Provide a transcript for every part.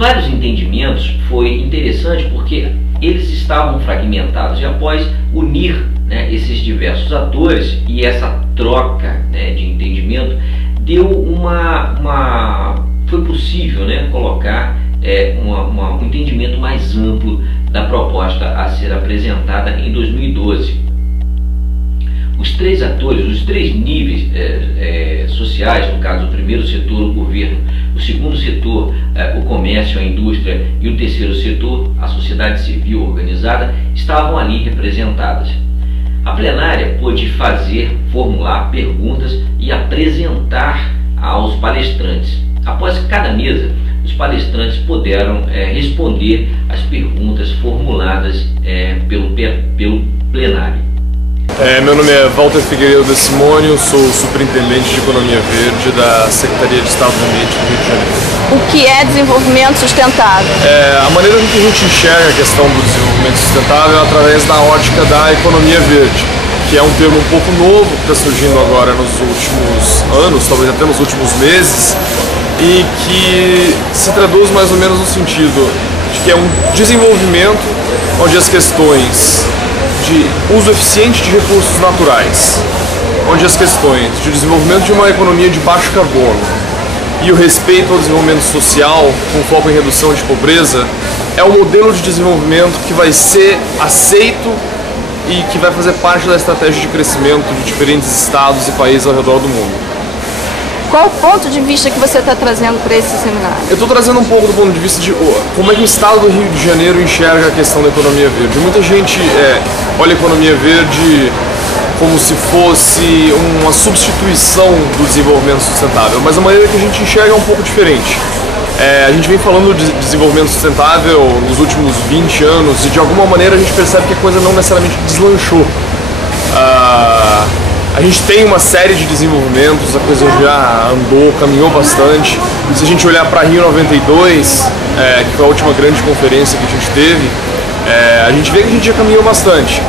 vários entendimentos foi interessante porque eles estavam fragmentados, e após unir, né, esses diversos atores e essa troca, né, de entendimento, deu foi possível, né, colocar um entendimento mais amplo da proposta a ser apresentada em 2012. Os três atores, os três níveis sociais, no caso, o primeiro setor, o governo, o segundo setor, o comércio, a indústria, e o terceiro setor, a sociedade civil organizada, estavam ali representadas. A plenária pôde formular perguntas e apresentar aos palestrantes. Após cada mesa, os palestrantes puderam responder às perguntas formuladas pelo plenário. Meu nome é Walter Figueiredo de Simone, eu sou superintendente de Economia Verde da Secretaria de Estado do Ambiente do Rio de Janeiro. O que é desenvolvimento sustentável? A maneira com que a gente enxerga a questão do desenvolvimento sustentável é através da ótica da economia verde, que é um termo um pouco novo que está surgindo agora nos últimos anos, talvez até nos últimos meses, e que se traduz mais ou menos no sentido de que é um desenvolvimento onde as questões de uso eficiente de recursos naturais, onde as questões de desenvolvimento de uma economia de baixo carbono e o respeito ao desenvolvimento social, com foco em redução de pobreza, é o modelo de desenvolvimento que vai ser aceito e que vai fazer parte da estratégia de crescimento de diferentes estados e países ao redor do mundo. Qual o ponto de vista que você está trazendo para esse seminário? Eu estou trazendo um pouco do ponto de vista de como é que o estado do Rio de Janeiro enxerga a questão da economia verde. Muita gente olha a economia verde como se fosse uma substituição do desenvolvimento sustentável, mas a maneira que a gente enxerga é um pouco diferente. A gente vem falando de desenvolvimento sustentável nos últimos 20 anos e de alguma maneira a gente percebe que a coisa não necessariamente deslanchou. A gente tem uma série de desenvolvimentos, a coisa já caminhou bastante. Se a gente olhar para Rio 92, que foi a última grande conferência que a gente teve, a gente vê que a gente já caminhou bastante.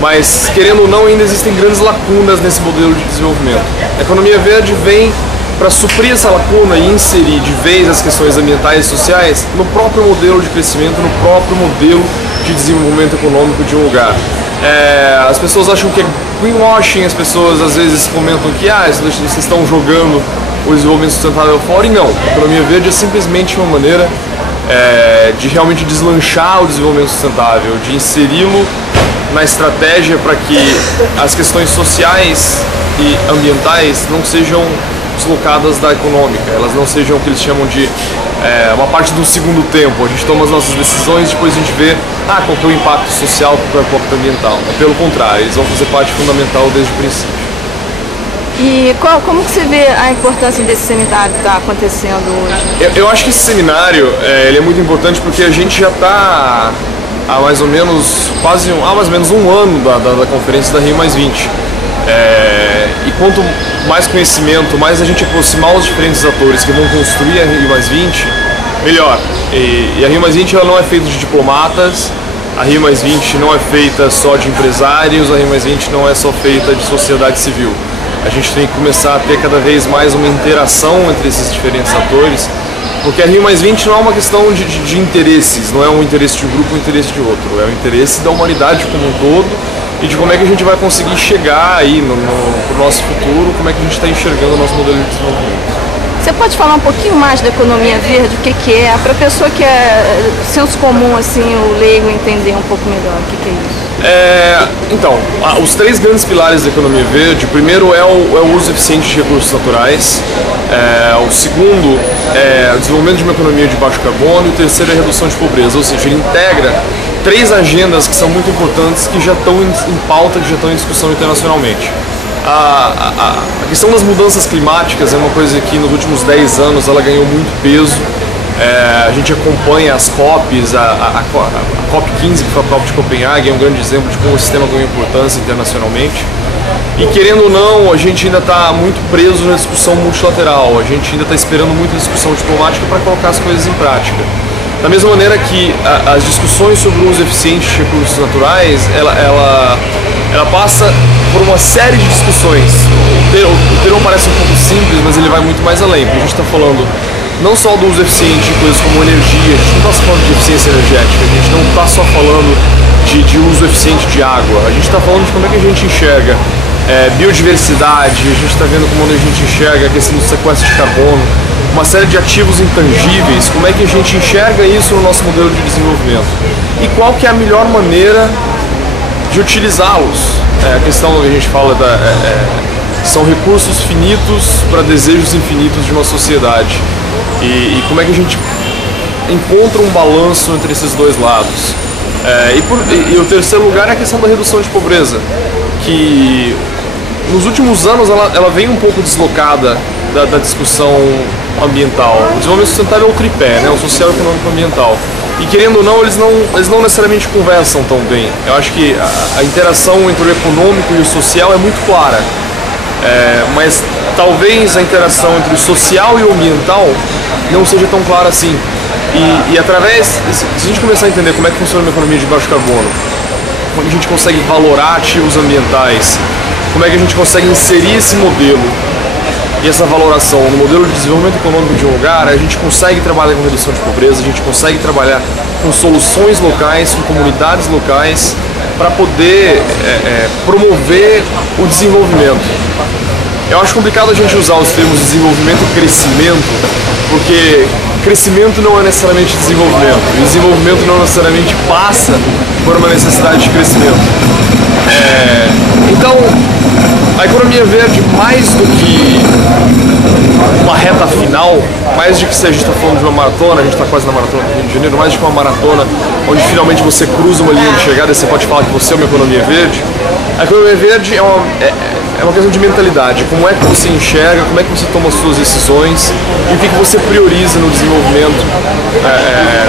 Mas, querendo ou não, ainda existem grandes lacunas nesse modelo de desenvolvimento. A economia verde vem para suprir essa lacuna e inserir de vez as questões ambientais e sociais no próprio modelo de crescimento, no próprio modelo de desenvolvimento econômico de um lugar. As pessoas acham que é greenwashing, as pessoas às vezes comentam que vocês estão jogando o desenvolvimento sustentável fora, e não. A economia verde é simplesmente uma maneira de realmente deslanchar o desenvolvimento sustentável, de inseri-lo na estratégia para que as questões sociais e ambientais não sejam deslocadas da econômica, elas não sejam o que eles chamam de uma parte do segundo tempo. A gente toma as nossas decisões e depois a gente vê qual que é o impacto social, qual é o impacto ambiental. Pelo contrário, eles vão fazer parte fundamental desde o princípio. E como que você vê a importância desse seminário que está acontecendo hoje? Eu acho que esse seminário ele é muito importante porque a gente já está há mais ou menos um ano da conferência da Rio+20. E quanto mais conhecimento, mais a gente aproximar os diferentes atores que vão construir a Rio+20, melhor. E a Rio+20 ela não é feita de diplomatas, a Rio+20 não é feita só de empresários, a Rio+20 não é só feita de sociedade civil. A gente tem que começar a ter cada vez mais uma interação entre esses diferentes atores, porque a Rio+20 não é uma questão de interesses, não é um interesse de um grupo ou um interesse de outro, é o interesse da humanidade como um todo e de como é que a gente vai conseguir chegar aí no nosso futuro, como é que a gente está enxergando o nosso modelo de desenvolvimento. Você pode falar um pouquinho mais da economia verde, o que é, para a pessoa que é senso comum, assim, o leigo entender um pouco melhor o que é isso? Então, os três grandes pilares da economia verde, o primeiro é o uso eficiente de recursos naturais, o segundo é o desenvolvimento de uma economia de baixo carbono e o terceiro é a redução de pobreza, ou seja, ele integra três agendas que são muito importantes, que já estão em pauta, que já estão em discussão internacionalmente. A questão das mudanças climáticas é uma coisa que nos últimos 10 anos ela ganhou muito peso. A gente acompanha as COPs, a COP15, que foi a COP de Copenhague, é um grande exemplo de como o sistema ganhou importância internacionalmente. E querendo ou não, a gente ainda está muito preso na discussão multilateral, a gente ainda está esperando muito a discussão diplomática para colocar as coisas em prática. Da mesma maneira que as discussões sobre o uso eficiente de recursos naturais, ela passa por uma série de discussões. O termo parece um pouco simples, mas ele vai muito mais além, porque a gente está falando não só do uso eficiente em coisas como energia, a gente não está só falando de eficiência energética, a gente não está só falando de uso eficiente de água, a gente está falando de como é que a gente enxerga biodiversidade, a gente está vendo como a gente enxerga a questão do sequestro de carbono, uma série de ativos intangíveis, como é que a gente enxerga isso no nosso modelo de desenvolvimento e qual que é a melhor maneira de utilizá-los. A questão que a gente fala são recursos finitos para desejos infinitos de uma sociedade e como é que a gente encontra um balanço entre esses dois lados. E o terceiro lugar é a questão da redução de pobreza, que nos últimos anos ela vem um pouco deslocada da discussão ambiental. O desenvolvimento sustentável é o tripé, né? O social, econômico e ambiental. E querendo ou não, eles não necessariamente conversam tão bem. Eu acho que a interação entre o econômico e o social é muito clara. Mas talvez a interação entre o social e o ambiental não seja tão clara assim. E através, se a gente começar a entender como é que funciona uma economia de baixo carbono, como é que a gente consegue valorar ativos ambientais, como é que a gente consegue inserir esse modelo e essa valoração no modelo de desenvolvimento econômico de um lugar, a gente consegue trabalhar com redução de pobreza, a gente consegue trabalhar com soluções locais, com comunidades locais, para poder promover o desenvolvimento. Eu acho complicado a gente usar os termos desenvolvimento e crescimento, porque crescimento não é necessariamente desenvolvimento, e desenvolvimento não necessariamente passa por uma necessidade de crescimento. Então, a economia verde, mais do que uma reta final, mais de que se a gente está falando de uma maratona, a gente está quase na maratona do Rio de Janeiro, mais de que uma maratona onde finalmente você cruza uma linha de chegada e você pode falar que você é uma economia verde, a economia verde é uma questão de mentalidade, como é que você enxerga, como é que você toma as suas decisões e o que você prioriza no desenvolvimento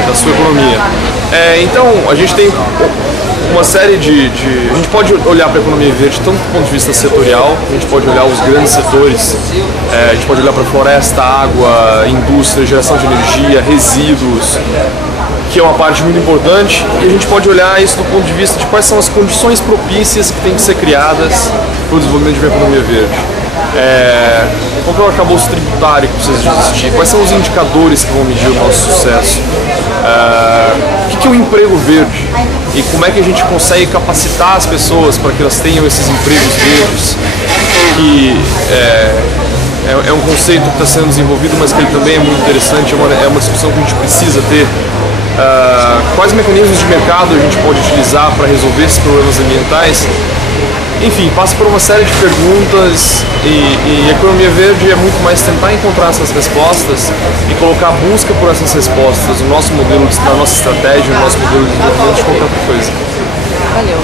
da sua economia. Então, a gente tem uma série a gente pode olhar para a economia verde tanto do ponto de vista setorial, a gente pode olhar os grandes setores, a gente pode olhar para floresta, água, indústria, geração de energia, resíduos, que é uma parte muito importante, e a gente pode olhar isso do ponto de vista de quais são as condições propícias que têm que ser criadas para o desenvolvimento de uma economia verde. Qual que é o arcabouço tributário que precisa de existir? Quais são os indicadores que vão medir o nosso sucesso? O que é o emprego verde? E como é que a gente consegue capacitar as pessoas para que elas tenham esses empregos verdes? Que é um conceito que está sendo desenvolvido, mas que ele também é muito interessante, é uma discussão que a gente precisa ter. Quais mecanismos de mercado a gente pode utilizar para resolver esses problemas ambientais? Enfim, passa por uma série de perguntas e a economia verde é muito mais tentar encontrar essas respostas e colocar a busca por essas respostas no nosso modelo, na nossa estratégia, no nosso modelo de desenvolvimento de qualquer outra coisa. Valeu.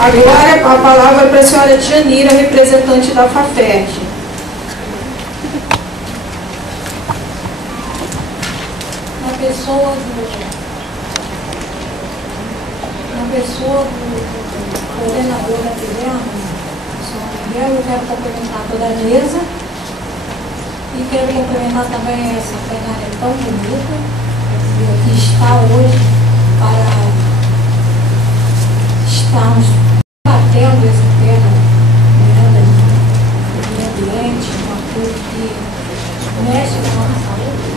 Agora a palavra é para a senhora Djanira, representante da FAFERJ. Na pessoa do coordenador da PIDEM, eu quero cumprimentar toda a mesa e quero cumprimentar também essa plenária tão bonita que está hoje para estarmos batendo esse tema do meio ambiente, uma coisa que mexe com a nossa saúde.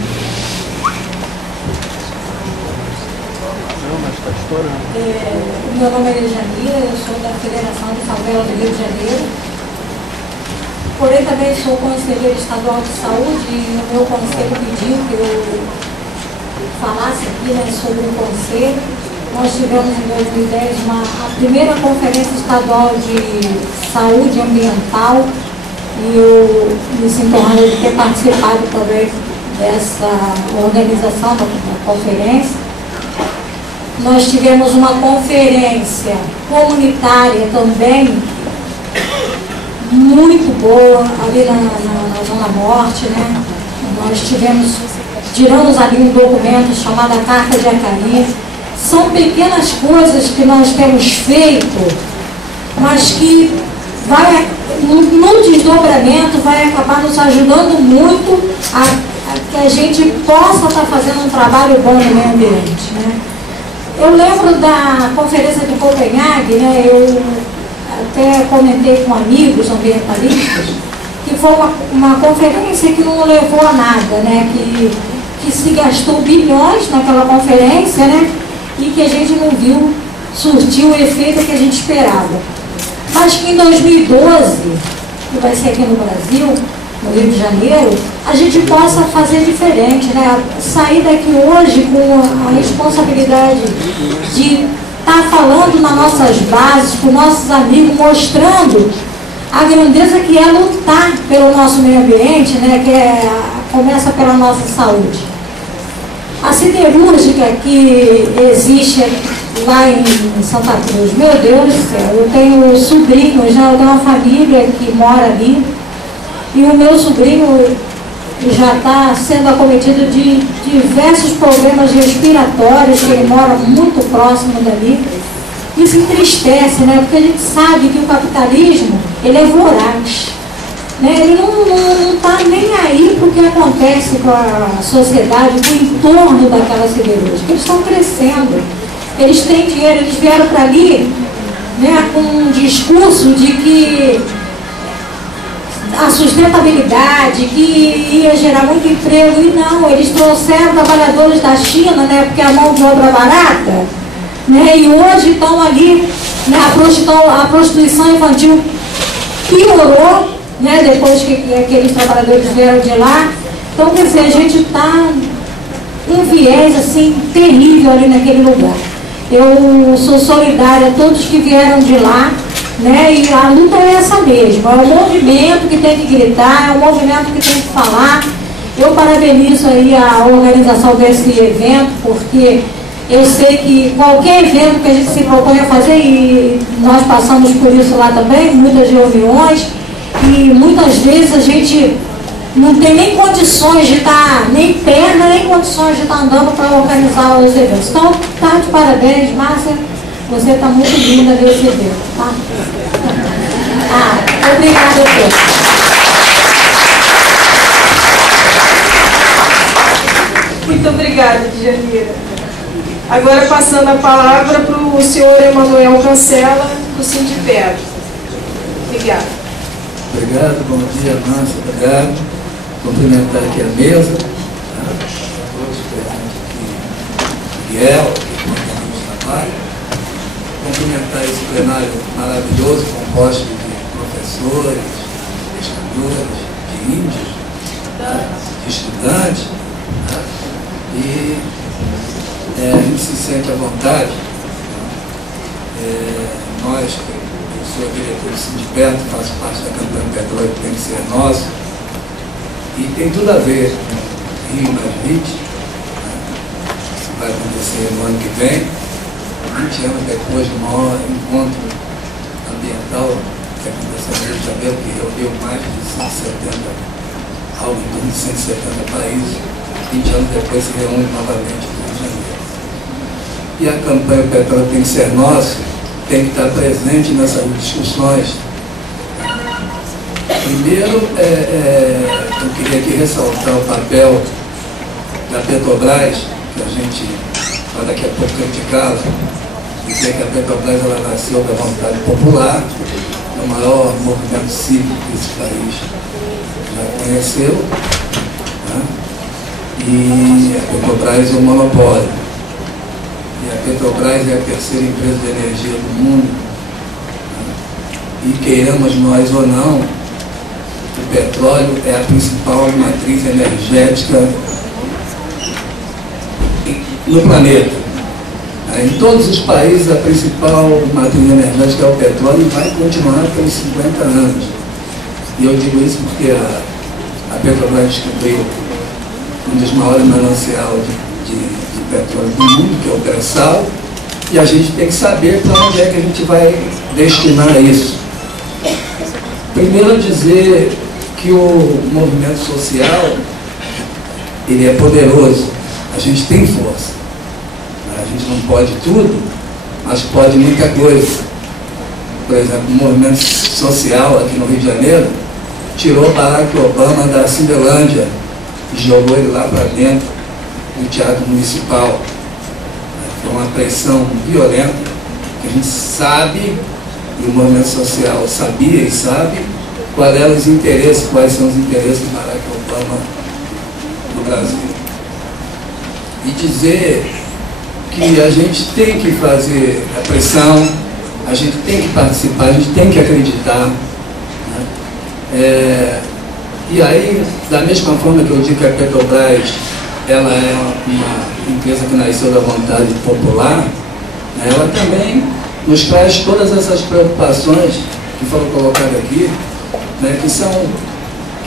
Meu nome é Djanira, eu sou da Federação de Favelas do Rio de Janeiro. Porém, também sou conselheira estadual de saúde e o meu conselho pediu que eu falasse aqui sobre o conselho. Nós tivemos em 2010 a primeira conferência estadual de saúde ambiental e eu me sinto honrada de ter participado também dessa organização da conferência. Nós tivemos uma conferência comunitária também muito boa ali na Zona Norte, né? Nós tiramos ali um documento chamado Carta de Acari. São pequenas coisas que nós temos feito, mas que no desdobramento vai acabar nos ajudando muito a que a gente possa estar fazendo um trabalho bom no meio ambiente, né? Eu lembro da conferência de Copenhague, né? Eu até comentei com amigos ambientalistas que foi uma conferência que não levou a nada, né? Que que se gastou bilhões naquela conferência, né? E que a gente não viu surtir o efeito que a gente esperava. Mas que em 2012, que vai ser aqui no Brasil, no Rio de Janeiro, a gente possa fazer diferente, né? Sair daqui hoje com a responsabilidade de estar falando nas nossas bases, com nossos amigos, mostrando a grandeza que é lutar pelo nosso meio ambiente, né? Começa pela nossa saúde. A siderúrgica que existe lá em Santa Cruz, meu Deus do céu, eu tenho sobrinhos, né? Eu tenho uma família que mora ali, e o meu sobrinho já está sendo acometido de diversos problemas respiratórios, que ele mora muito próximo dali. Isso entristece, né? Porque a gente sabe que o capitalismo, ele é voraz, né? Ele não está nem aí para o que acontece com a sociedade, com o entorno daquela siderúrgica. Eles estão crescendo, eles têm dinheiro, eles vieram para ali, né, com um discurso de que a sustentabilidade, que ia gerar muito emprego, e não, eles trouxeram trabalhadores da China, né, porque a mão de obra barata, né, e hoje estão ali, né, a prostituição infantil piorou, né, depois que aqueles trabalhadores vieram de lá. Então, quer dizer, a gente está um viés assim terrível ali naquele lugar. Eu sou solidária a todos que vieram de lá, né? E a luta é essa mesmo, é um movimento que tem que gritar, é um movimento que tem que falar. Eu parabenizo aí a organização desse evento, porque eu sei que qualquer evento que a gente se propõe a fazer, e nós passamos por isso lá também, muitas reuniões, e muitas vezes a gente não tem nem condições de estar, nem perna, nem condições de estar andando para organizar os eventos. Então, tá de parabéns, Márcia, você está muito linda nesse evento, tá? Obrigada a todos. Muito obrigada, Djanira. Agora passando a palavra para o senhor Emanuel Cancela, do Sindipetro. Obrigada. Obrigado, bom dia, Márcia, obrigado. Cumprimentar aqui a mesa, todos presentes aqui, Miguel, que mandamos trabalho. Cumprimentar esse plenário maravilhoso, composto de professores, pescadores, de índios, de estudantes, e a gente se sente à vontade. Nós, eu sou diretor do Sindipetro, faço parte da campanha Petróleo que tem que ser nosso, e tem tudo a ver com Rio mais 20, isso vai acontecer no ano que vem, 20 anos depois do maior encontro ambiental que aconteceu no Rio de Janeiro, que reuniu mais de 170, algo em torno de 170 países. 20 anos depois se reúne novamente no Rio de Janeiro. E a campanha O Petróleo Tem que Ser Nosso tem que estar presente nessas discussões. Primeiro, eu queria aqui ressaltar o papel da Petrobras, que a gente vai daqui a pouco criticá-la, dizer que a Petrobras ela nasceu da vontade popular, é o maior movimento cívico que esse país já conheceu, né? E a Petrobras é um monopólio. E a Petrobras é a terceira empresa de energia do mundo, né? E queiramos nós ou não, o petróleo é a principal matriz energética no planeta. Em todos os países, a principal matriz energética é o petróleo e vai continuar pelos 50 anos. E eu digo isso porque a Petrobras descobriu um dos maiores mananciais de petróleo do mundo, que é o pré-sal, e a gente tem que saber para onde é que a gente vai destinar isso. Primeiro, dizer que o movimento social, ele é poderoso, a gente tem força. A gente não pode tudo, mas pode muita coisa. Por exemplo, o movimento social aqui no Rio de Janeiro tirou Barack Obama da Cindelândia e jogou ele lá para dentro do Teatro Municipal. Foi uma pressão violenta que a gente sabe, e o movimento social sabia e sabe, quais são os interesses de Barack Obama no Brasil. e dizer que a gente tem que fazer a pressão, a gente tem que participar, a gente tem que acreditar, né? E aí, da mesma forma que eu digo que a Petrobras ela é uma empresa que nasceu da vontade popular, né, ela também nos traz todas essas preocupações que foram colocadas aqui, né,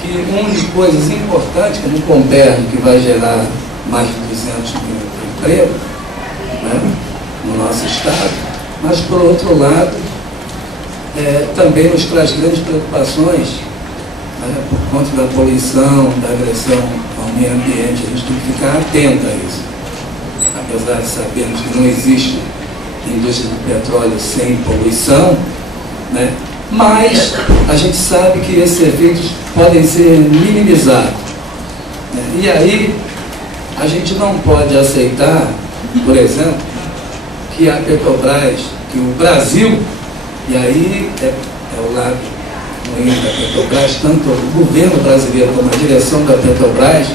que unem coisas importantes, como o Comperno, que vai gerar mais de 200 mil empregos, né, no nosso estado, mas, por outro lado, também nos traz grandes preocupações, né, por conta da poluição, da agressão ao meio ambiente. A gente tem que ficar atento a isso. Apesar de sabermos que não existe indústria do petróleo sem poluição, né, mas a gente sabe que esses efeitos podem ser minimizados, né? E aí a gente não pode aceitar, por exemplo, que a Petrobras, que o Brasil, e aí é o lado ruim da Petrobras, tanto o governo brasileiro como a direção da Petrobras,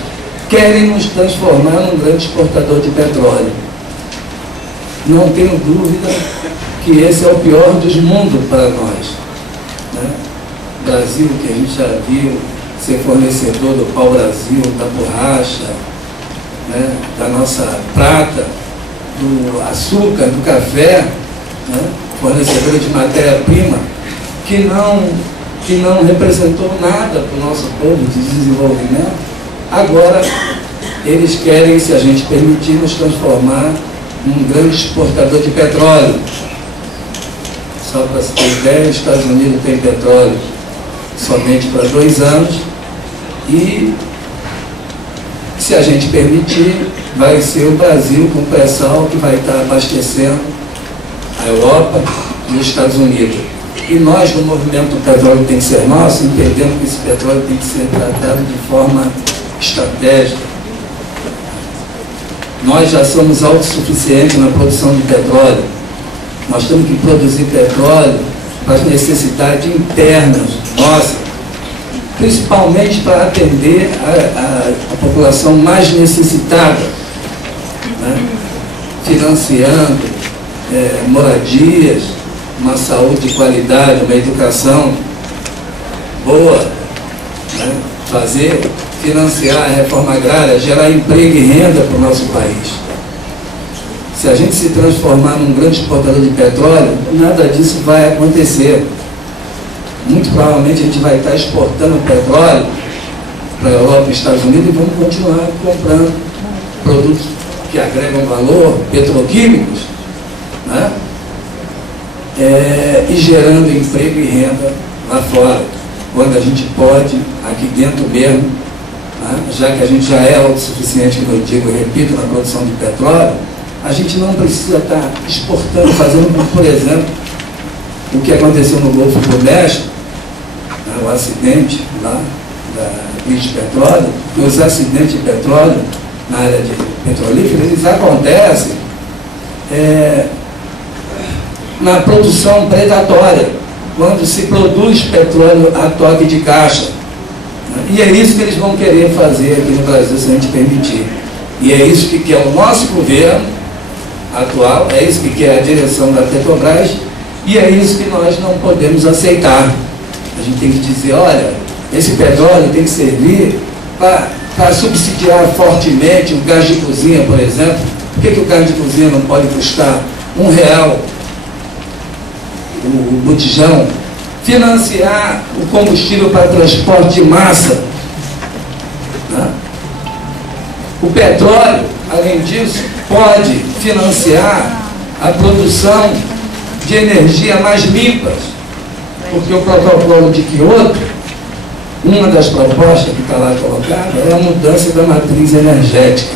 querem nos transformar num grande exportador de petróleo. Não tenho dúvida que esse é o pior dos mundos para nós, né? O Brasil, que a gente já viu ser fornecedor do pau-brasil, da borracha, né, da nossa prata, do açúcar, do café, né, fornecedor de matéria-prima, que não representou nada para o nosso povo de desenvolvimento. Agora, eles querem, se a gente permitir, nos transformar num grande exportador de petróleo. Só para se ter ideia, os Estados Unidos tem petróleo somente para 2 anos e, se a gente permitir, vai ser o Brasil com o pré-sal que vai estar abastecendo a Europa e os Estados Unidos. E nós, no movimento do petróleo tem que ser nosso, entendemos que esse petróleo tem que ser tratado de forma estratégica. Nós já somos autossuficientes na produção de petróleo. Nós temos que produzir petróleo para as necessidades internas nossas, principalmente para atender a população mais necessitada, né? Financiando moradias, uma saúde de qualidade, uma educação boa, né? Financiar a reforma agrária, gerar emprego e renda para o nosso país. Se a gente se transformar num grande exportador de petróleo, nada disso vai acontecer. Muito provavelmente a gente vai estar exportando petróleo para a Europa e Estados Unidos e vamos continuar comprando produtos que agregam valor, petroquímicos, né? E gerando emprego e renda lá fora, quando a gente pode, aqui dentro mesmo, né? Já que a gente já é autossuficiente, como eu digo, eu repito, na produção de petróleo, a gente não precisa estar exportando, fazendo, por exemplo, o que aconteceu no Golfo do México, né, o acidente lá da British Petroleum, e os acidentes de petróleo na área de petrolífera, eles acontecem na produção predatória, quando se produz petróleo a toque de caixa. E é isso que eles vão querer fazer aqui no Brasil, se a gente permitir. E é isso que quer o nosso governo atual, é isso que quer a direção da Petrobras, e é isso que nós não podemos aceitar. A gente tem que dizer, olha, esse petróleo tem que servir para subsidiar fortemente o gás de cozinha, por exemplo. Por que o gás de cozinha não pode custar R$1 o botijão? Financiar o combustível para transporte de massa, né? O petróleo, além disso, pode financiar a produção de energia mais limpas, porque o protocolo de Kyoto, uma das propostas que está lá colocada, é a mudança da matriz energética.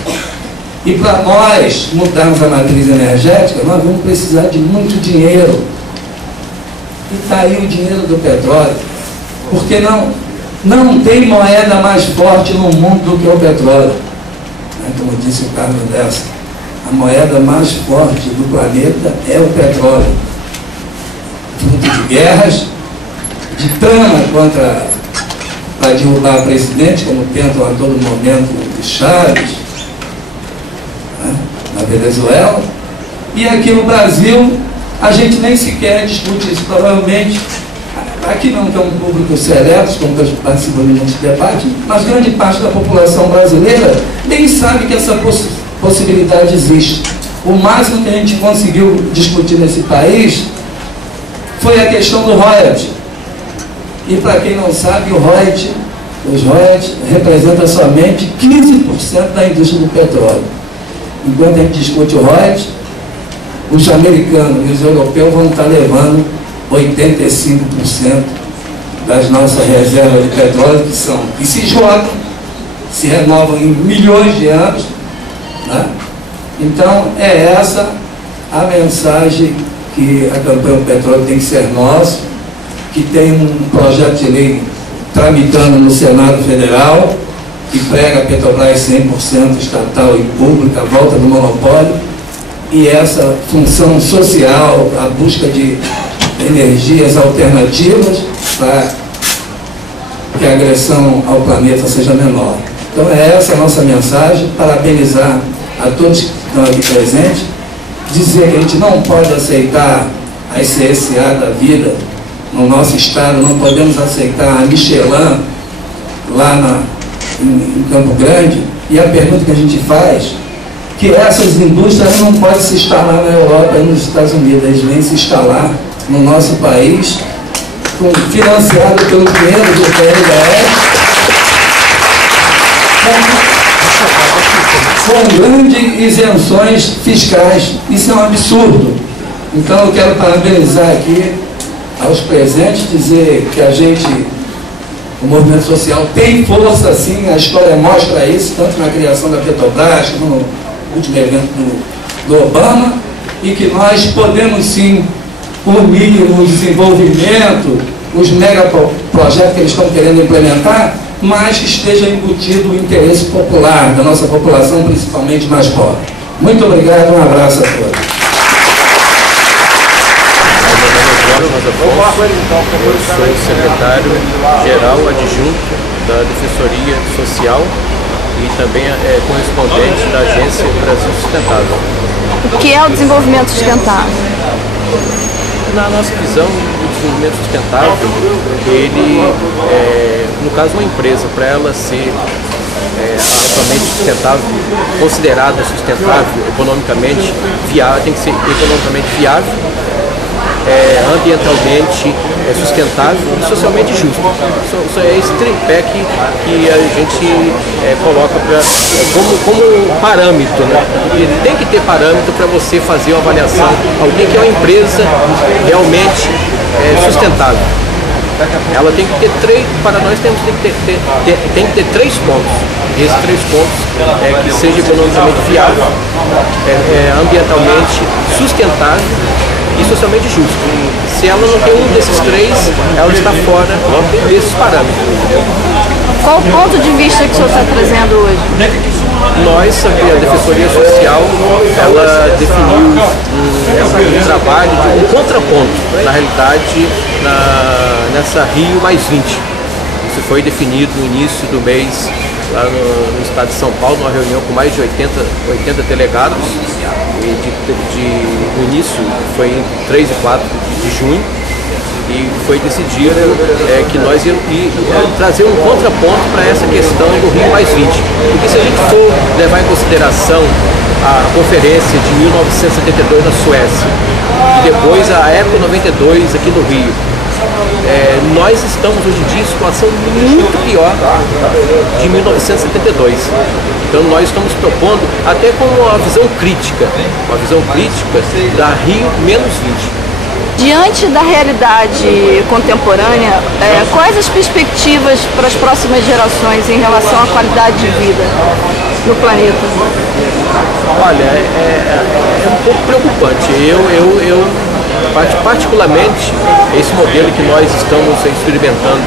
E para nós mudarmos a matriz energética, nós vamos precisar de muito dinheiro. E está aí o dinheiro do petróleo, porque não tem moeda mais forte no mundo do que o petróleo. Como disse o Carlos Dessa, a moeda mais forte do planeta é o petróleo. Fruto de guerras, de trama para derrubar presidente, como tentam a todo momento os Chaves, Venezuela. E aqui no Brasil, a gente nem sequer discute isso. Provavelmente, aqui não tem um público seleto, como participam de um debate, mas grande parte da população brasileira nem sabe que essa possibilidade existe. O máximo que a gente conseguiu discutir nesse país foi a questão do royalty. E para quem não sabe, os royalties representam somente 15% da indústria do petróleo. Enquanto a gente discute o royalties, os americanos e os europeus vão estar levando 85% das nossas reservas de petróleo, que se jogam, se renovam em milhões de anos, né? Então, é essa a mensagem que a campanha do petróleo tem que ser nossa, que tem um projeto de lei tramitando no Senado Federal, que prega a Petrobras 100% estatal e pública, volta do monopólio, e essa função social, a busca de energias alternativas para que a agressão ao planeta seja menor. Então é essa a nossa mensagem, parabenizar a todos que estão aqui presentes, dizer que a gente não pode aceitar a CSA da vida no nosso estado, não podemos aceitar a Michelin lá em Campo Grande, e a pergunta que a gente faz, que essas indústrias não podem se instalar na Europa e nos Estados Unidos, eles vêm se instalar no nosso país, financiado pelo dinheiro do BNDES, com grandes isenções fiscais. Isso é um absurdo. Então eu quero parabenizar aqui aos presentes, dizer que a gente, o movimento social, tem força sim, a história mostra isso, tanto na criação da Petrobras, como no último evento do Obama, e que nós podemos sim unir o desenvolvimento, os megaprojetos que eles estão querendo implementar, mas que esteja embutido o interesse popular da nossa população, principalmente mais pobre. Muito obrigado, um abraço a todos. Eu sou secretário-geral adjunto da Defensoria Social e também correspondente da Agência Brasil Sustentável. O que é o desenvolvimento sustentável? Na nossa visão, o desenvolvimento sustentável, ele no caso uma empresa, para ela ser atualmente sustentável, considerada sustentável economicamente viável, tem que ser economicamente viável, ambientalmente sustentável e socialmente justo. Isso é esse tripé que a gente coloca como parâmetro, né? Ele tem que ter parâmetro para você fazer uma avaliação. Alguém que é uma empresa realmente sustentável. Ela tem que ter três, para nós tem que ter 3 pontos. Esses 3 pontos que seja economicamente viável, ambientalmente sustentável e socialmente justo. Se ela não tem um desses 3, ela está fora desses parâmetros. Qual o ponto de vista que o senhor está trazendo hoje? Nós, a Defensoria Social, ela definiu um trabalho de um contraponto, na realidade, nessa Rio+20. Isso foi definido no início do mês, lá no estado de São Paulo, numa reunião com mais de 80 delegados. No início foi em 3 e 4 de junho, e foi decidido que nós íamos trazer um contraponto para essa questão do Rio+20. Porque se a gente for levar em consideração a conferência de 1972 na Suécia e depois a Eco 92 aqui no Rio, nós estamos hoje em dia em situação muito pior de 1972. Então nós estamos propondo até com uma visão crítica da Rio-20. Diante da realidade contemporânea, quais as perspectivas para as próximas gerações em relação à qualidade de vida no planeta? Olha, é um pouco preocupante. Eu particularmente, esse modelo que nós estamos experimentando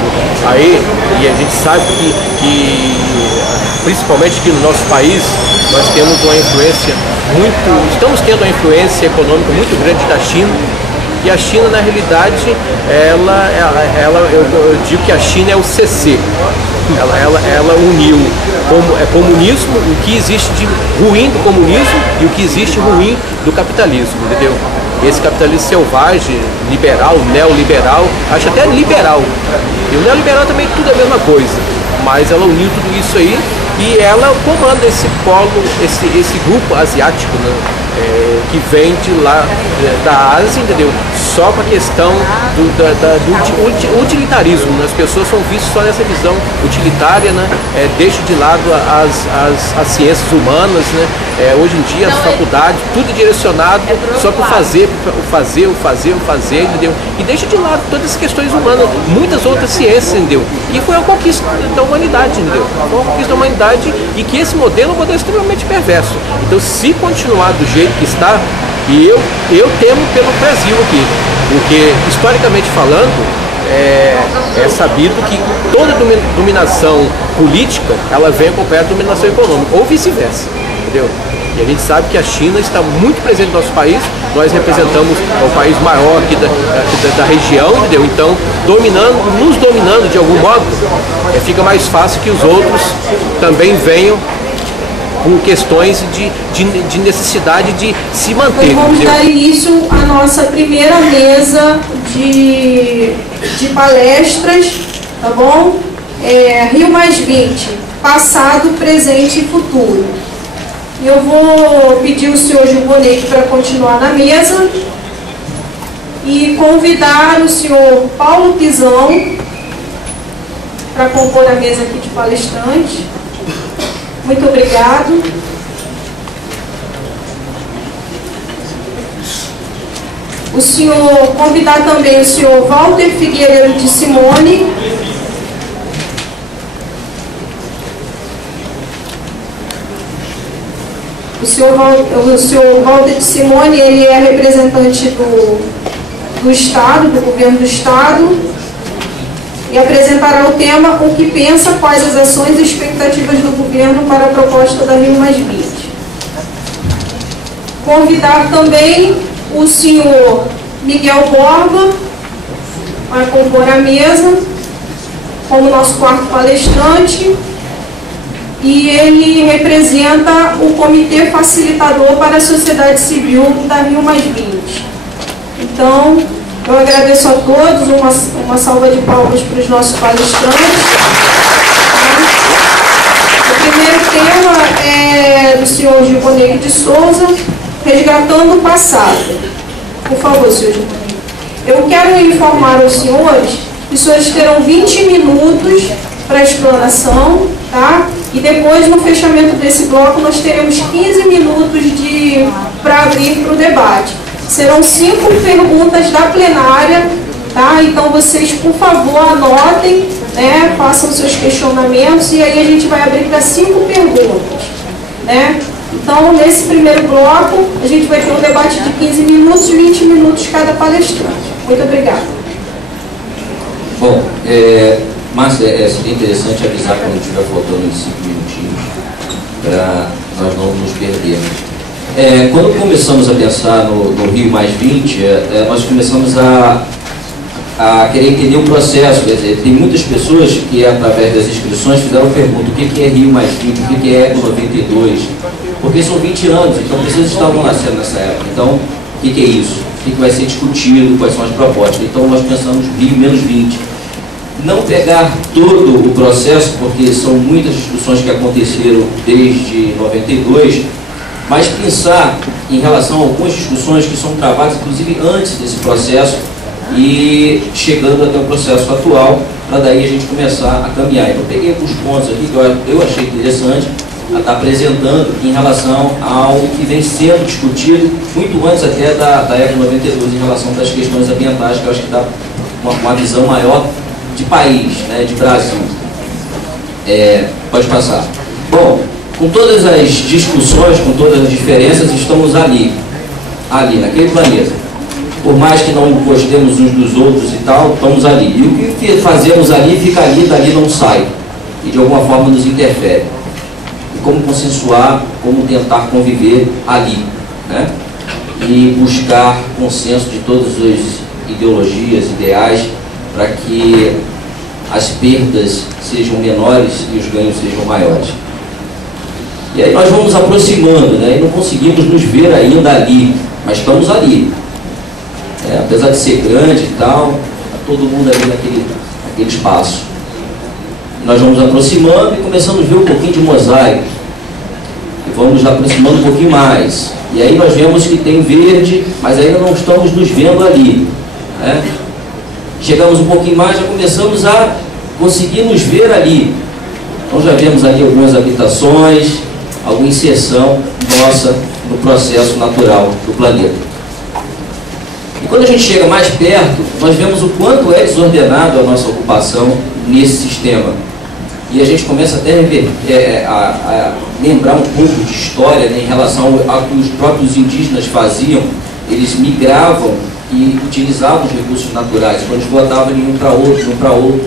aí, e a gente sabe que principalmente aqui no nosso país, nós temos uma influência estamos tendo uma influência econômica muito grande da China. E a China, na realidade, eu digo que a China é o CC. Ela uniu comunismo, o que existe de ruim do comunismo e o que existe ruim do capitalismo, entendeu? Esse capitalismo selvagem, liberal, neoliberal, acho até liberal. E o neoliberal também tudo é a mesma coisa, mas ela uniu tudo isso aí e ela comanda esse polo, esse grupo asiático, né? Que vem de lá, da Ásia, entendeu? Só para a questão do utilitarismo, né? As pessoas são vistas só nessa visão utilitária, né? Deixam de lado as ciências humanas, né? Hoje em dia as faculdades, tudo direcionado só para fazer, entendeu? E deixa de lado todas as questões humanas, muitas outras ciências, entendeu? E foi uma conquista da humanidade, entendeu? Foi uma conquista da humanidade e que esse modelo é um modelo extremamente perverso. Então, se continuar do jeito que está, e eu temo pelo Brasil aqui, porque historicamente falando é sabido que toda dominação política ela vem acompanhada de dominação econômica, ou vice-versa, entendeu? E a gente sabe que a China está muito presente no nosso país, nós representamos o país maior aqui da região, entendeu? Então, nos dominando de algum modo, fica mais fácil que os outros também venham com questões de necessidade de se manter. Vamos dar início à nossa primeira mesa de palestras, tá bom? Rio Mais 20, passado, presente e futuro. Eu vou pedir o senhor Gilbonetti para continuar na mesa e convidar o senhor Paulo Pisão para compor a mesa aqui de palestrante. Muito obrigado. Convidar também o senhor Walter Figueiredo de Simone. O senhor Walter de Simone, ele é representante do Estado, do governo do Estado, e apresentará o tema "O que pensa, quais as ações e expectativas do governo para a proposta da Rio Mais 20". Convidar também o senhor Miguel Borba para compor a mesa como nosso quarto palestrante, e ele representa o Comitê Facilitador para a Sociedade Civil da Rio Mais 20. Então, eu agradeço a todos, uma salva de palmas para os nossos palestrantes. O primeiro tema é do senhor Gilbonetti de Souza, resgatando o passado. Por favor, senhor Gilbonetti. Eu quero informar aos senhores que os senhores terão 20 minutos para a explanação, tá? E depois, no fechamento desse bloco, nós teremos 15 minutos para abrir para o debate. Serão 5 perguntas da plenária, tá? Então vocês, por favor, anotem, né? Façam seus questionamentos e aí a gente vai abrir para 5 perguntas, né? Então, nesse primeiro bloco, a gente vai ter um debate de 15 minutos, 20 minutos cada palestrante. Muito obrigada. Bom, Márcia, seria interessante avisar quando estiver faltando uns 5 minutinhos, para nós não nos perdermos. Quando começamos a pensar no Rio Mais 20, nós começamos a querer entender o processo. Quer dizer, tem muitas pessoas que, através das inscrições, fizeram a pergunta: o que é Rio Mais 20, o que é Eco 92? Porque são 20 anos, então pessoas estavam nascendo nessa época. Então, o que é isso? O que vai ser discutido? Quais são as propostas? Então, nós pensamos Rio menos 20. Não pegar todo o processo, porque são muitas discussões que aconteceram desde 92, mas pensar em relação a algumas discussões que são travadas, inclusive antes desse processo, e chegando até o processo atual, para daí a gente começar a caminhar. Então, peguei alguns pontos aqui que eu achei interessante a estar apresentando em relação ao que vem sendo discutido, muito antes até da Eco 92, em relação das questões ambientais, que eu acho que dá uma visão maior de país, né, de Brasil. Pode passar. Bom, com todas as discussões, com todas as diferenças, estamos ali, naquele planeta. Por mais que não gostemos uns dos outros e tal, estamos ali. E o que fazemos ali, fica ali, dali não sai. E de alguma forma nos interfere. E como consensuar, como tentar conviver ali, né? E buscar consenso de todas as ideologias, ideais, para que as perdas sejam menores e os ganhos sejam maiores. E aí nós vamos aproximando, né? E não conseguimos nos ver ainda ali, mas estamos ali. Apesar de ser grande e tal, tá todo mundo ali naquele espaço. Nós vamos aproximando e começamos a ver um pouquinho de mosaico. E vamos aproximando um pouquinho mais. E aí nós vemos que tem verde, mas ainda não estamos nos vendo ali, né? Chegamos um pouquinho mais, já começamos a conseguir nos ver ali. Então já vemos ali algumas habitações, alguma inserção nossa no processo natural do planeta. E quando a gente chega mais perto, nós vemos o quanto é desordenado a nossa ocupação nesse sistema. E a gente começa até a lembrar um pouco de história, né, em relação ao que os próprios indígenas faziam. Eles migravam e utilizavam os recursos naturais, quando eles botavam de um para outro.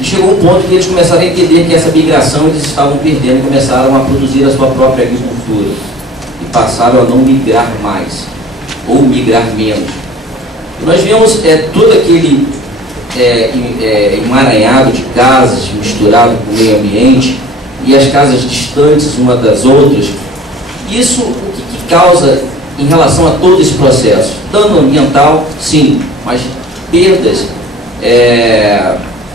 E chegou um ponto que eles começaram a entender que essa migração eles estavam perdendo, começaram a produzir a sua própria agricultura. E passaram a não migrar mais, ou migrar menos. E nós vemos todo aquele emaranhado de casas misturado com o meio ambiente e as casas distantes uma das outras. Isso o que causa em relação a todo esse processo? Dano ambiental, sim, mas perdas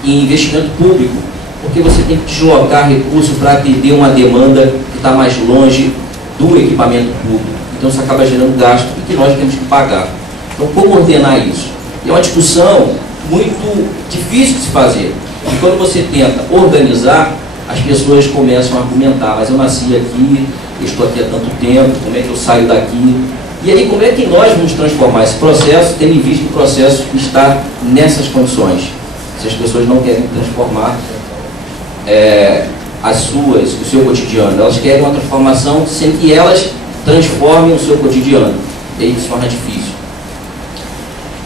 em investimento público, porque você tem que deslocar recursos para atender uma demanda que está mais longe do equipamento público. Então isso acaba gerando gasto e que nós temos que pagar. Então como ordenar isso? É uma discussão muito difícil de se fazer. E quando você tenta organizar, as pessoas começam a argumentar, mas eu nasci aqui, eu estou aqui há tanto tempo, como é que eu saio daqui? E aí como é que nós vamos transformar esse processo, tendo em vista o processo que está nessas condições? Se as pessoas não querem transformar o seu cotidiano, elas querem uma transformação sem que elas transformem o seu cotidiano. E aí isso torna difícil.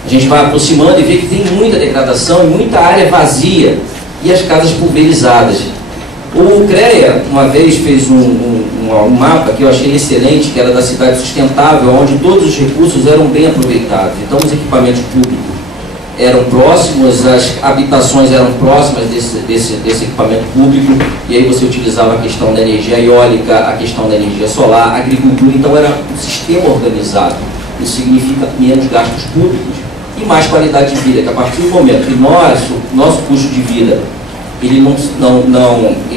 A gente vai aproximando e vê que tem muita degradação e muita área vazia e as casas pulverizadas. O CREA, uma vez, fez um mapa que eu achei excelente, que era da cidade sustentável, onde todos os recursos eram bem aproveitados. Então os equipamentos públicos eram próximos, as habitações eram próximas desse equipamento público, e aí você utilizava a questão da energia eólica, a questão da energia solar, a agricultura. Então era um sistema organizado. Isso significa menos gastos públicos e mais qualidade de vida, que a partir do momento que nosso custo de vida ele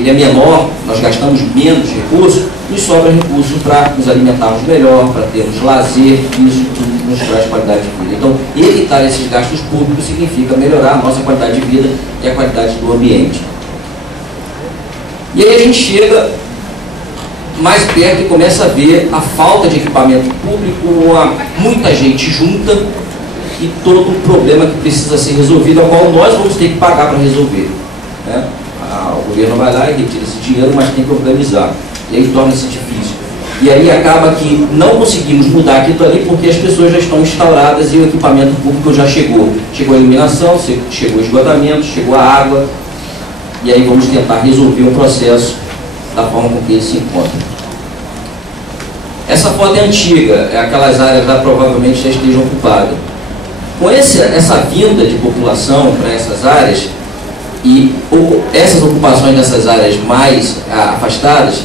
é menor, nós gastamos menos recursos, nos sobra recursos para nos alimentarmos melhor, para termos lazer, isso tudo nos traz qualidade de vida. Então, evitar esses gastos públicos significa melhorar a nossa qualidade de vida e a qualidade do ambiente. E aí a gente chega mais perto e começa a ver a falta de equipamento público, muita gente junta e todo o problema que precisa ser resolvido, ao qual nós vamos ter que pagar para resolver. Né? O governo vai lá e retira esse dinheiro, mas tem que organizar. E aí torna-se difícil. E aí acaba que não conseguimos mudar aquilo ali porque as pessoas já estão instauradas e o equipamento público já chegou. Chegou a iluminação, chegou o esgotamento, chegou a água. E aí vamos tentar resolver o processo da forma com que ele se encontra. Essa foto é antiga, aquelas áreas lá provavelmente já estejam ocupadas. Com essa vinda de população para essas áreas, e essas ocupações dessas áreas mais afastadas,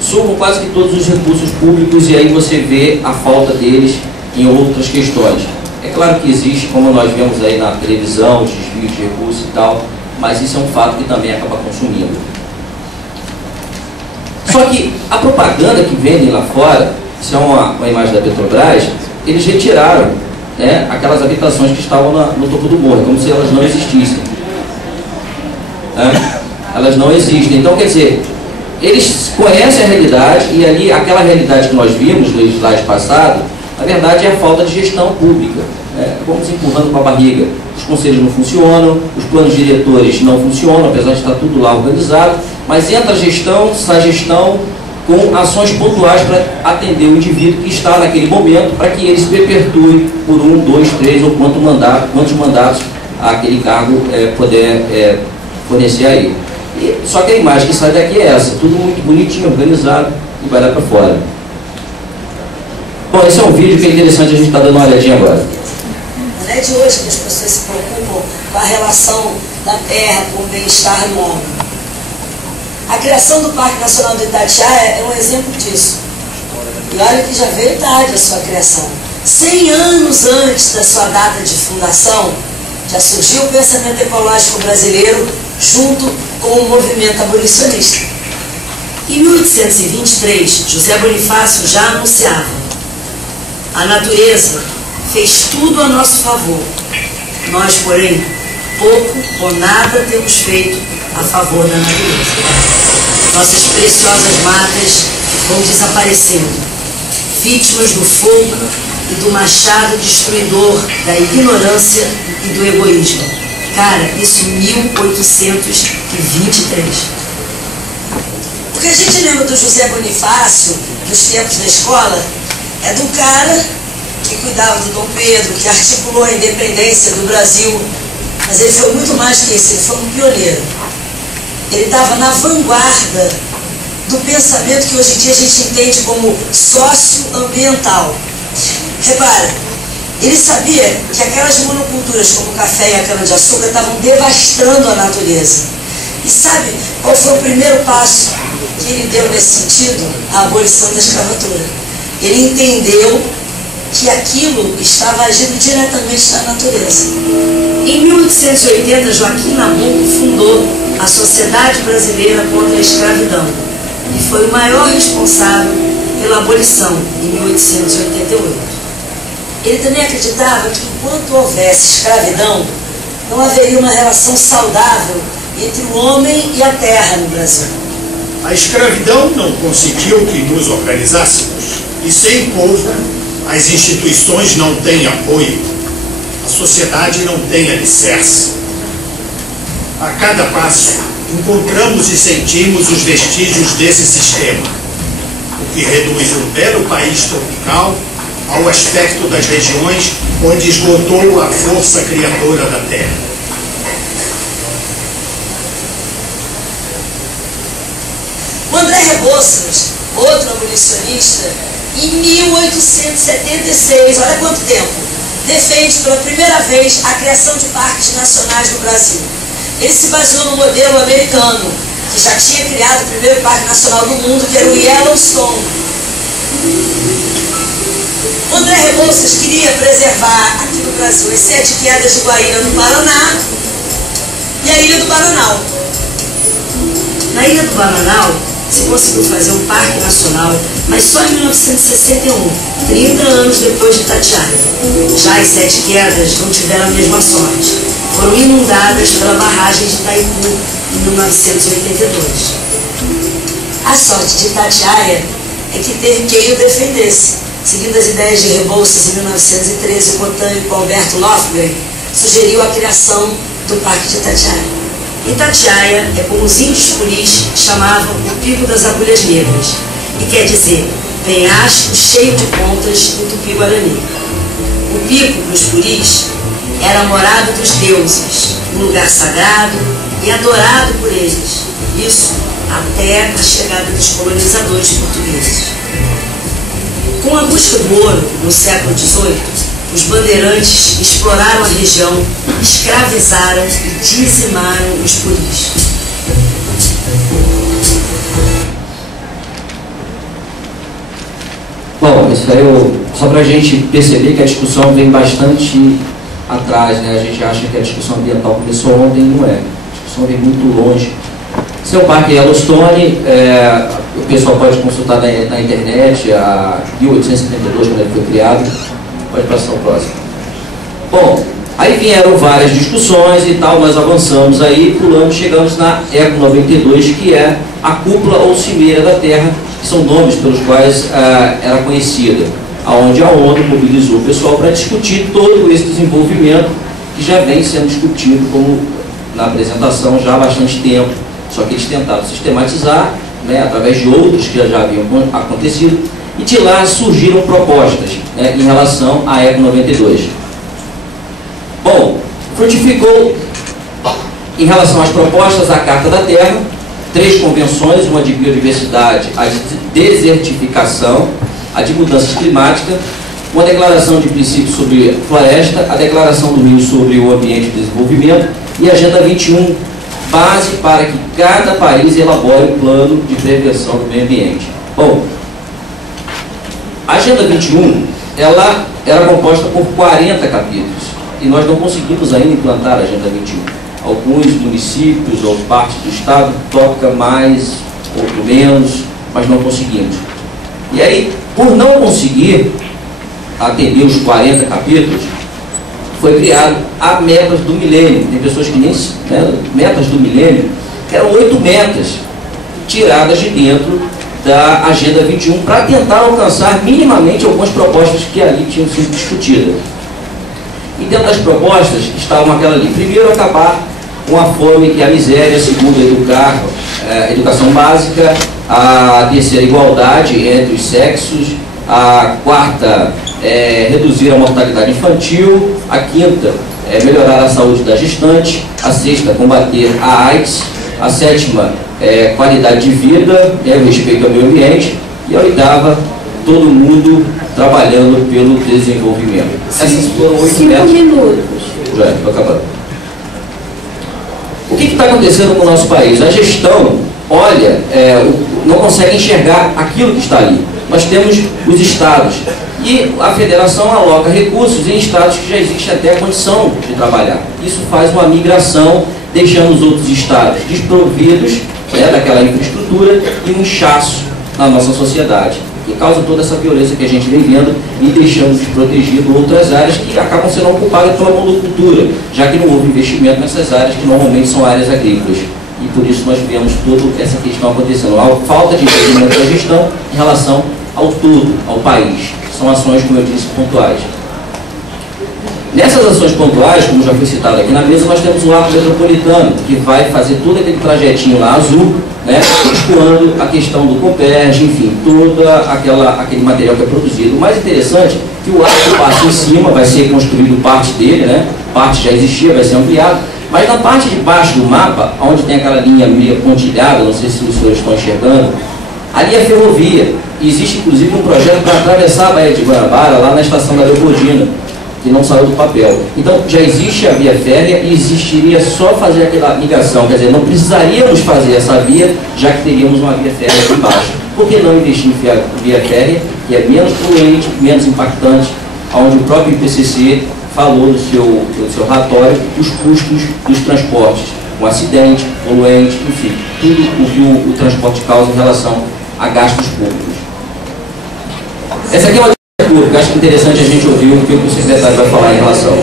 sumam quase que todos os recursos públicos, e aí você vê a falta deles em outras questões. É claro que existe, como nós vemos aí na televisão, os desvios de recursos e tal, mas isso é um fato que também acaba consumindo. Só que a propaganda que vendem lá fora, isso é uma imagem da Petrobras, eles retiraram, né, aquelas habitações que estavam no topo do morro, como se elas não existissem. Elas não existem. Então, quer dizer, eles conhecem a realidade, e ali aquela realidade que nós vimos no slide passado, na verdade é a falta de gestão pública. Vamos empurrando com a barriga. Os conselhos não funcionam, os planos diretores não funcionam, apesar de estar tudo lá organizado, mas entra a gestão, sai a gestão com ações pontuais para atender o indivíduo que está naquele momento, para que ele se perpetue por 1, 2, 3 ou quantos mandatos aquele cargo puder fornecer a ele. Só que a imagem que sai daqui é essa, tudo muito bonitinho, organizado, e vai lá para fora. Bom, esse é um vídeo que é interessante a gente estar dando uma olhadinha agora. Não é de hoje que as pessoas se preocupam com a relação da terra com o bem-estar do homem. A criação do Parque Nacional do Itatiaia é um exemplo disso. E olha que já veio tarde a sua criação. 100 anos antes da sua data de fundação, já surgiu o pensamento ecológico brasileiro junto com o movimento abolicionista. Em 1823, José Bonifácio já anunciava: a natureza fez tudo a nosso favor. Nós, porém, pouco ou nada temos feito a favor da natureza. Nossas preciosas matas vão desaparecendo, vítimas do fogo e do machado destruidor da ignorância e do egoísmo. Cara, isso em 1823. O que a gente lembra do José Bonifácio, dos tempos da escola, é do cara que cuidava do Dom Pedro, que articulou a independência do Brasil. Mas ele foi muito mais que isso, ele foi um pioneiro. Ele estava na vanguarda do pensamento que hoje em dia a gente entende como socioambiental. Repara, ele sabia que aquelas monoculturas como o café e a cana-de-açúcar estavam devastando a natureza. E sabe qual foi o primeiro passo que ele deu nesse sentido? A abolição da escravatura. Ele entendeu que aquilo estava agindo diretamente na natureza. Em 1880, Joaquim Nabuco fundou a Sociedade Brasileira contra a Escravidão e foi o maior responsável pela abolição, em 1888. Ele também acreditava que enquanto houvesse escravidão, não haveria uma relação saudável entre o homem e a terra no Brasil. A escravidão não conseguiu que nos organizássemos, e sem povo, as instituições não têm apoio, a sociedade não tem alicerce. A cada passo, encontramos e sentimos os vestígios desse sistema, o que reduz um belo país tropical ao aspecto das regiões onde esgotou a força criadora da terra. O André Rebouças, outro abolicionista, em 1876, olha quanto tempo, defende pela primeira vez a criação de parques nacionais no Brasil. Ele se baseou no modelo americano, que já tinha criado o primeiro parque nacional do mundo, que era o Yellowstone. O André Rebouças queria preservar aqui no Brasil as 7 quedas de Guaíra no Paraná e a Ilha do Bananal. Na Ilha do Bananal se conseguiu fazer um parque nacional, mas só em 1961, 30 anos depois de Itatiaia. Já as 7 quedas não tiveram a mesma sorte. Foram inundadas pela barragem de Itaipu em 1982. A sorte de Itatiaia é que teve quem o defendesse. Seguindo as ideias de Rebouças, em 1913, o botânico Alberto Lofgren sugeriu a criação do Parque de Itatiaia. Itatiaia é como os índios puris chamavam o Pico das Agulhas Negras, e quer dizer penhasco cheio de pontas no tupi-guarani. O pico, para os puris, era a morada dos deuses, um lugar sagrado e adorado por eles. Isso até a chegada dos colonizadores portugueses. Com a busca do ouro, no século XVIII, os bandeirantes exploraram a região, escravizaram e dizimaram os puris. Bom, isso aí só para a gente perceber que a discussão vem bastante atrás, né? A gente acha que a discussão ambiental começou ontem, não é. A discussão vem muito longe. Esse é o Parque Yellowstone, o pessoal pode consultar na internet, a 1872, quando ele foi criado. Pode passar o próximo. Bom, aí vieram várias discussões e tal, nós avançamos aí, pulando, chegamos na ECO 92, que é a cúpula ou cimeira da Terra, que são nomes pelos quais era conhecida, onde a ONU mobilizou o pessoal para discutir todo esse desenvolvimento que já vem sendo discutido, como na apresentação, já há bastante tempo. Só que eles tentaram sistematizar, né, através de outros que já haviam acontecido, e de lá surgiram propostas, né, em relação à ECO 92. Bom, frutificou, em relação às propostas, a Carta da Terra, 3 convenções, uma de biodiversidade, a de desertificação, a de mudanças climáticas, uma declaração de princípios sobre floresta, a declaração do Rio sobre o ambiente e o desenvolvimento e a Agenda 21 base para que cada país elabore um plano de prevenção do meio ambiente. Bom, a Agenda 21, ela era composta por 40 capítulos, e nós não conseguimos ainda implantar a Agenda 21. Alguns municípios ou partes do Estado toca mais, outro menos, mas não conseguimos. E aí, por não conseguir atender os 40 capítulos, foi criado a metas do milênio. Tem pessoas que nem... metas do milênio eram 8 metas tiradas de dentro da Agenda 21 para tentar alcançar minimamente algumas propostas que ali tinham sido discutidas. E dentro das propostas estavam aquela ali. Primeiro, acabar com a fome e a miséria. Segundo, educar, educação básica. A terceira, igualdade entre os sexos. A quarta, reduzir a mortalidade infantil. A quinta, melhorar a saúde da gestante. A sexta, combater a AIDS. A sétima, qualidade de vida, o respeito ao meio ambiente. E a oitava, todo mundo trabalhando pelo desenvolvimento. Essas foram 8 metas. 5 minutos. Já, estou acabando. O que está acontecendo com o nosso país? A gestão, olha, não consegue enxergar aquilo que está ali. Nós temos os estados e a federação aloca recursos em estados que já existe até a condição de trabalhar. Isso faz uma migração, deixando os outros estados desprovidos daquela infraestrutura e um inchaço na nossa sociedade, que causa toda essa violência que a gente vem vendo e deixando desprotegido outras áreas que acabam sendo ocupadas pela monocultura, já que não houve investimento nessas áreas que normalmente são áreas agrícolas. E por isso nós vemos toda essa questão acontecendo. A falta de investimento da gestão em relação ao todo, ao país. São ações, como eu disse, pontuais. Nessas ações pontuais, como já foi citado aqui na mesa, nós temos o Arco Metropolitano, que vai fazer todo aquele trajetinho lá azul, escoando a questão do Comperj, enfim, todo aquele material que é produzido. O mais interessante é que o arco passa em cima, vai ser construído parte dele, parte já existia, vai ser ampliado, mas na parte de baixo do mapa, onde tem aquela linha meio pontilhada, não sei se os senhores estão enxergando, ali é ferrovia. Existe inclusive um projeto para atravessar a Baía de Guanabara, lá na estação da Leopoldina, que não saiu do papel. Então, já existe a via férrea e existiria só fazer aquela ligação, quer dizer, não precisaríamos fazer essa via, já que teríamos uma via férrea aqui embaixo. Por que não investir em via férrea, que é menos poluente, menos impactante, onde o próprio IPCC falou no seu relatório os custos dos transportes, um acidente, poluente, enfim, tudo o que o transporte causa em relação a gastos públicos. Essa aqui é uma pública, acho interessante a gente ouvir o que o secretário vai falar em relação.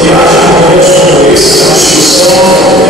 Que haja momentos como esse, a discussão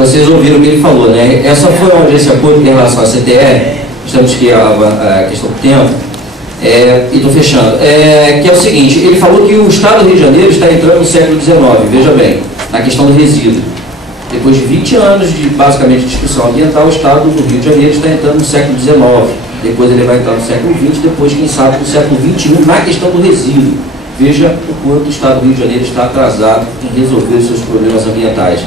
vocês ouviram o que ele falou, né? Essa foi uma audiência pública em relação à CTR, estamos aqui a questão do tempo, e estou fechando, que é o seguinte, ele falou que o Estado do Rio de Janeiro está entrando no século XIX, veja bem, na questão do resíduo. Depois de 20 anos de, basicamente, discussão ambiental, o Estado do Rio de Janeiro está entrando no século XIX, depois ele vai entrar no século XX, depois, quem sabe, no século XXI, na questão do resíduo. Veja o quanto o Estado do Rio de Janeiro está atrasado em resolver os seus problemas ambientais.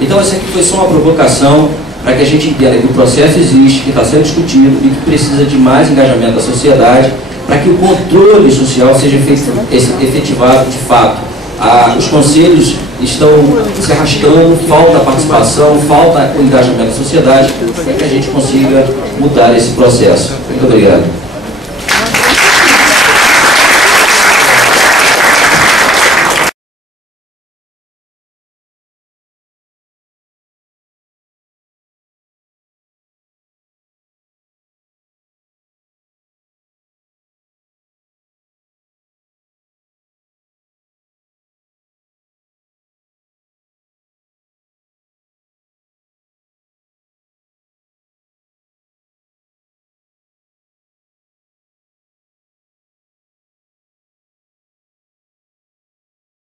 Então, essa aqui foi só uma provocação para que a gente entenda que o processo existe, que está sendo discutido e que precisa de mais engajamento da sociedade para que o controle social seja efetivado de fato. Os conselhos estão se arrastando, falta a participação, falta o engajamento da sociedade para que a gente consiga mudar esse processo. Muito obrigado.